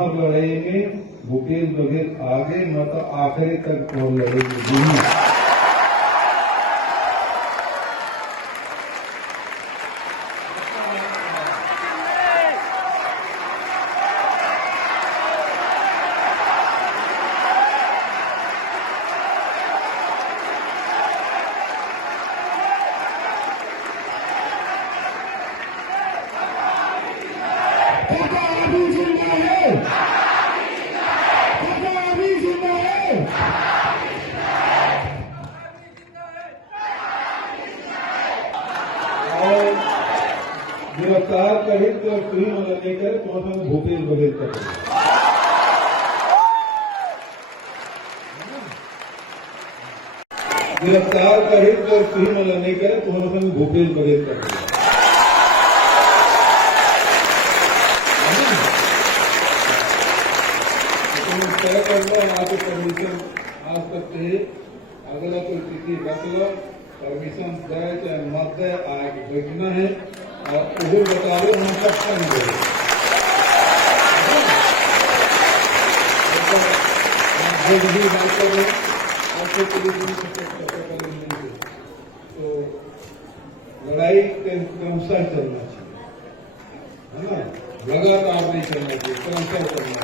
अमर लड़ाई में भूपेश बघेल आगे मतलब आखिरी तक और लड़ेंगे। गिरफ्तार करे तो सुही मलने करे तो भूपेश बघेल का गिरफ्तार करे तो सुही मलने करे तो भूपेश बघेल का तय करना आपको परमिशन आज तक अगला कोई स्थिति रख लो परमिशन दे चाहे मत दे आज बैठना है और उसे बता दो हम सब करेंगे जो भी बात कर रहे आपको पुलिस तो लड़ाई क्रमशः चलना चाहिए है ना लगातार नहीं चलना चाहिए क्रमशः चलना